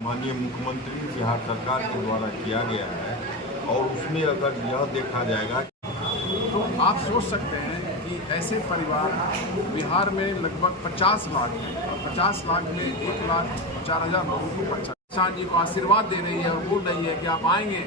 माननीय मुख्यमंत्री बिहार सरकार के द्वारा किया गया है और उसमें अगर यह देखा जाएगा तो आप सोच सकते हैं कि ऐसे परिवार बिहार में लगभग 50 लाख हैं और 50 लाख में 1,04,000 लोगों को किसान जी को आशीर्वाद दे रही है और बोल रही है कि आप आएंगे।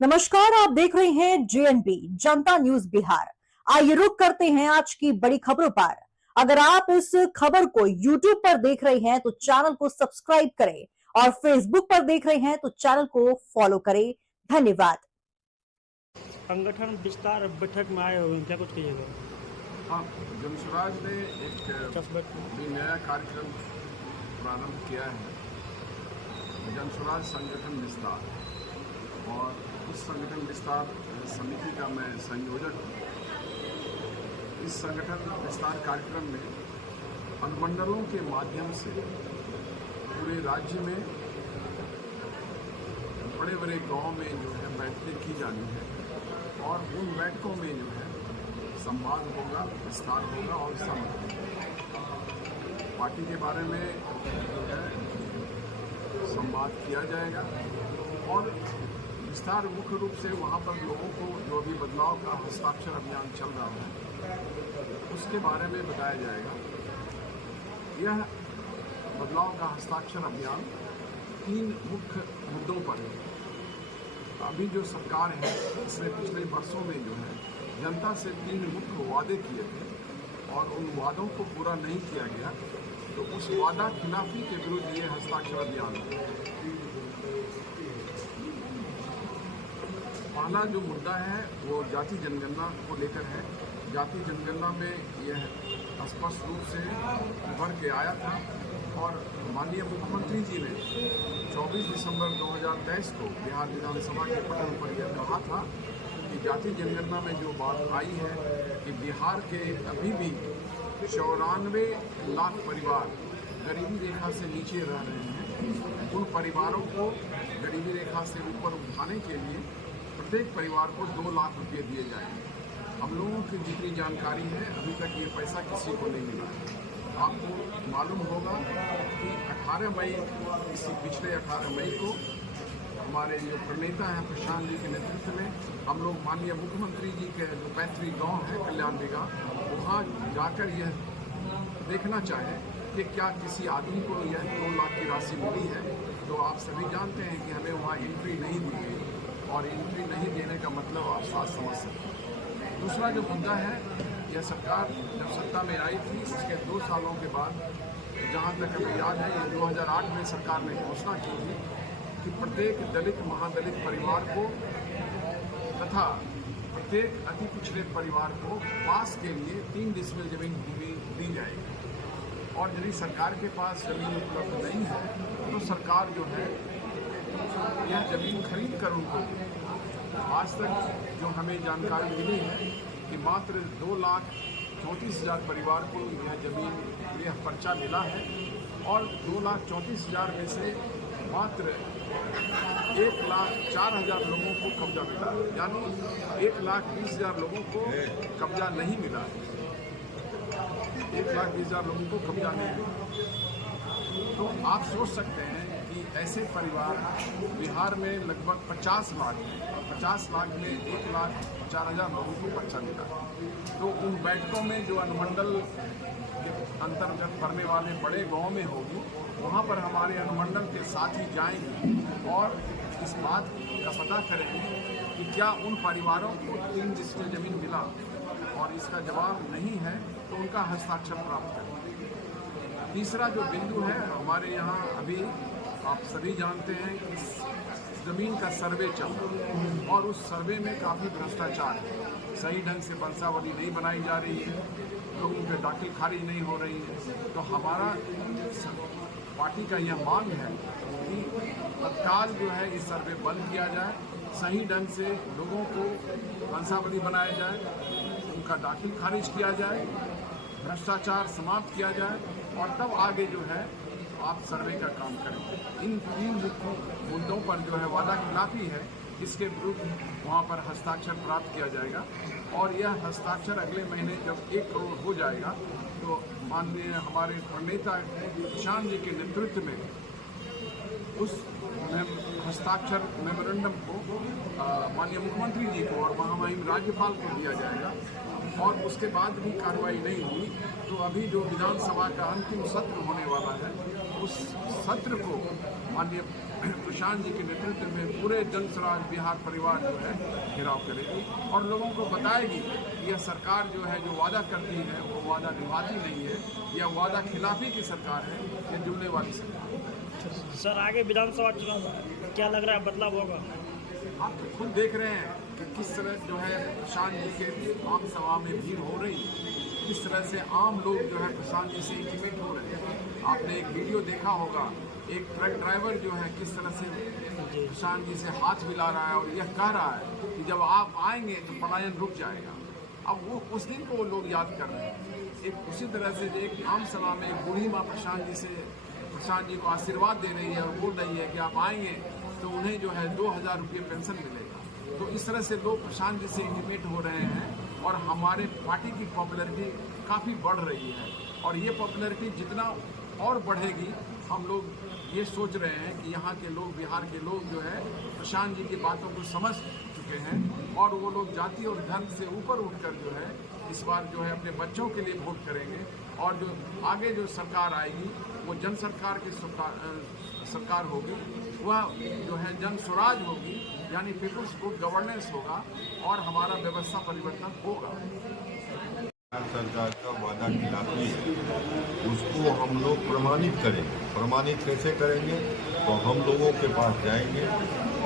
नमस्कार, आप देख रहे हैं जेएनबी जनता न्यूज बिहार। आइए रुक करते हैं आज की बड़ी खबरों पर। अगर आप इस खबर को यूट्यूब पर देख रहे हैं तो चैनल को सब्सक्राइब करें और फेसबुक पर देख रहे हैं तो चैनल को फॉलो करें। धन्यवाद। संगठन विस्तार बैठक में आए हुए क्या कुछ कहिएगा? हाँ, जनसुराज ने एक नया कार्यक्रम प्रारंभ किया है, जनसुराज संगठन विस्तार, और उस संगठन विस्तार समिति का मैं संयोजक हूँ। इस संगठन विस्तार कार्यक्रम में अनुमंडलों के माध्यम से पूरे राज्य में बड़े बड़े गांव में जो है बैठकें की जानी है और उन बैठकों में जो है संवाद होगा, विस्तार होगा और पार्टी के बारे में जो है संवाद किया जाएगा और विस्तार मुख्य रूप से वहाँ पर लोगों को जो भी बदलाव का हस्ताक्षर अभियान चल रहा है उसके बारे में बताया जाएगा। यह बदलाव का हस्ताक्षर अभियान 3 मुख्य मुद्दों पर है। अभी जो सरकार है इसने पिछले वर्षों में जो है जनता से 3 मुख्य वादे किए थे और उन वादों को पूरा नहीं किया गया, तो उस वादा खिलाफी के विरुद्ध ये हस्ताक्षर अभियान है। पहला जो मुद्दा है वो जाति जनगणना को लेकर है। जाति जनगणना में यह स्पष्ट रूप से उभर के आया था और माननीय मुख्यमंत्री जी ने 24 दिसंबर 2023 को बिहार विधानसभा के पटल पर यह कहा था कि जाति जनगणना में जो बात आई है कि बिहार के अभी भी 94 लाख परिवार गरीबी रेखा से नीचे रह रहे हैं। उन परिवारों को गरीबी रेखा से ऊपर उठाने के लिए प्रत्येक परिवार को 2 लाख रुपये दिए जाएंगे। हम लोगों की जितनी जानकारी है अभी तक ये पैसा किसी को नहीं मिला है। आपको मालूम होगा कि 18 मई इसी पिछले 18 मई को हमारे जो प्रणेता हैं प्रशांत जी के नेतृत्व में हम लोग माननीय मुख्यमंत्री जी के जो पैतृक गांव है कल्याण बिगा, वहाँ जाकर यह देखना चाहें कि क्या किसी आदमी को यह 2 लाख की राशि मिली है। तो आप सभी जानते हैं कि हमें वहाँ एंट्री नहीं दी गई और एंट्री नहीं देने का मतलब आप साथ समझ सकते हैं। दूसरा जो मुद्दा है, यह सरकार जब सत्ता में आई थी उसके 2 सालों के बाद, जहाँ तक हमें याद है, 2008 में सरकार ने घोषणा की थी कि प्रत्येक दलित महादलित परिवार को तथा प्रत्येक अति पिछड़े परिवार को पास के लिए 3 डिसमिल जमीन दी जाएगी। और यदि सरकार के पास जमीन उपलब्ध नहीं है तो सरकार जो है यह जमीन खरीद कर उनको, आज तक जो हमें जानकारी मिली है कि मात्र 2,34,000 परिवार को यह जमीन यह पर्चा मिला है और 2,34,000 में से मात्र 1,04,000 लोगों को कब्जा मिला है, यानी 1,20,000 लोगों को कब्जा नहीं मिला है। 1,20,000 लोगों को कब्जा नहीं मिला। तो आप सोच सकते हैं कि ऐसे परिवार बिहार में लगभग 50 लाख हैं और 50 लाख में 1,04,000 लोगों को पर्चा मिला। तो उन बैठकों में जो अनुमंडल के अंतर्गत पड़ने वाले बड़े गांव में होगी, वहां पर हमारे अनुमंडल के साथी जाएंगे और इस बात का पता करेंगे कि क्या उन परिवारों को 3 डिसमिल जमीन मिला, और इसका जवाब नहीं है तो उनका हस्ताक्षर प्राप्त करेंगे। तीसरा जो बिंदु है, हमारे यहाँ अभी आप सभी जानते हैं कि ज़मीन का सर्वे चल रहा है और उस सर्वे में काफ़ी भ्रष्टाचार है। सही ढंग से वंशावली नहीं बनाई जा रही है, लोगों के दाखिल खारिज नहीं हो रही है। तो हमारा पार्टी का यह मांग है कि तत्काल जो है इस सर्वे बंद किया जाए, सही ढंग से लोगों को वंशावली बनाया जाए, उनका दाखिल खारिज किया जाए, भ्रष्टाचार समाप्त किया जाए और तब आगे जो है आप सर्वे का काम करें। इन 3 मुख्य मुद्दों पर जो है वादा खिलाफी है, इसके विरुद्ध वहाँ पर हस्ताक्षर प्राप्त किया जाएगा और यह हस्ताक्षर अगले महीने जब 1 करोड़ हो जाएगा तो माननीय हमारे प्रणेता प्रशांत जी के नेतृत्व में उस हस्ताक्षर मेमोरेंडम को माननीय मुख्यमंत्री जी को और महामहिम राज्यपाल को दिया जाएगा। और उसके बाद भी कार्रवाई नहीं हुई तो अभी जो विधानसभा का अंतिम सत्र होने वाला है, उस सत्र को माननीय प्रशांत जी के नेतृत्व में पूरे जनस्वराज बिहार परिवार जो है घेराव करेगी और लोगों को बताएगी कि यह सरकार जो है जो वादा करती है वो वादा निभाती नहीं है, यह वादा खिलाफी की सरकार है, यह जुमले वाली सरकार है। सर आगे विधानसभा चुनाव क्या लग रहा है, बदलाव होगा? आप तो खुद देख रहे हैं कि किस तरह जो है प्रशांत जी के आम सभा में भीड़ हो रही है, किस तरह से आम लोग जो है प्रशांत जी से इंटीमेट हो रहे हैं। आपने एक वीडियो देखा होगा, एक ट्रक ड्राइवर जो है किस तरह से प्रशांत जी से हाथ मिला रहा है और यह कह रहा है कि जब आप आएंगे तो पलायन रुक जाएगा। अब वो उस दिन को वो लोग याद कर रहे हैं। एक उसी तरह से एक आम सभा में एक बूढ़ी माँ प्रशांत जी को आशीर्वाद दे रही है और बोल रही है कि आप आएंगे तो उन्हें जो है 2000 रुपये पेंशन मिलेगा। तो इस तरह से लोग प्रशांत जी से इंटीमेट हो रहे हैं और हमारे पार्टी की पॉपुलैरिटी काफ़ी बढ़ रही है। और ये पॉपुलैरिटी जितना और बढ़ेगी, हम लोग ये सोच रहे हैं कि यहाँ के लोग, बिहार के लोग जो है प्रशांत जी की बातों को समझ चुके हैं और वो लोग जाति और धर्म से ऊपर उठकर जो है इस बार जो है अपने बच्चों के लिए वोट करेंगे। और जो आगे जो सरकार आएगी वो जन सरकार की सरकार होगी, वह जो है जन स्वराज होगी, यानी पीपुल्स गुड गवर्नेंस होगा और हमारा व्यवस्था परिवर्तन होगा। सरकार का वादा खिलाफी है, उसको हम लोग प्रमाणित करेंगे। प्रमाणित कैसे करेंगे? तो हम लोगों के पास जाएंगे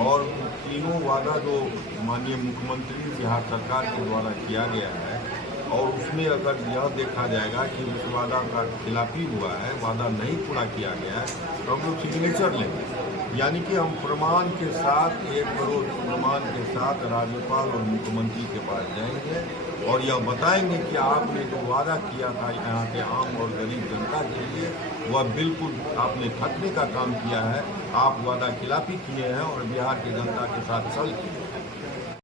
और तीनों वादा जो माननीय मुख्यमंत्री बिहार सरकार के द्वारा किया गया है और उसमें अगर यह देखा जाएगा कि उस वादा का खिलाफी हुआ है, वादा नहीं पूरा किया गया है, तो हम लोग सिग्नेचर लेंगे। यानी कि हम प्रमाण के साथ, 1 करोड़ प्रमाण के साथ राज्यपाल और मुख्यमंत्री के पास जाएंगे और यह बताएंगे कि आपने जो वादा किया था यहाँ के आम और गरीब जनता के लिए, वह बिल्कुल आपने ठगने का काम किया है। आप वादा खिलाफी किए हैं और बिहार की जनता के साथ छल किए।